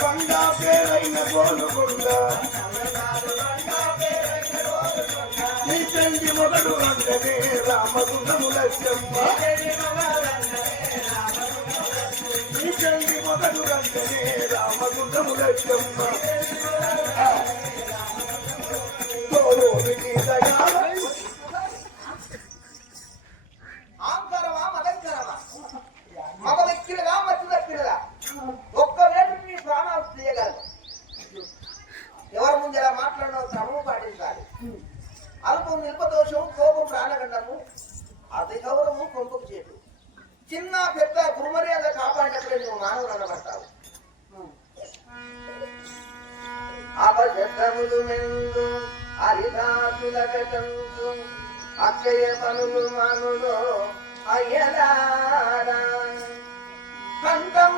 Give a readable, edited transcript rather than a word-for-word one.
బండ పేరైన గోలుకొండ నీ తండ్రి మొదలు అంటనే రామగుండము లక్ష్యమ్మ నీ తండ్రి మొదలు అంటనే రామగుండము లక్ష్యమ్మ తోలోనికి దయాల ఆంకరమా మదంకరమా మగమెక్కినదా మట్టి దక్కినదా ఒక్క వేటు నీ ప్రాణాలు తీయగలరు ఎవరి ముందు ఎలా మాట్లాడిన క్రమము పాటించాలి అల్పం నిల్పదోషం కోపం ప్రాణగండము అతి గౌరవము కొంపకు చేటు చిన్న పెద్ద గురుమర్యాద కాపాడినప్పుడే నువ్వు మానవులు అనబడతావు అపశబ్దములు మెందు హరిదాసులకటంతు అక్షయ పనులు మనులో అయ్యలారా కంఠం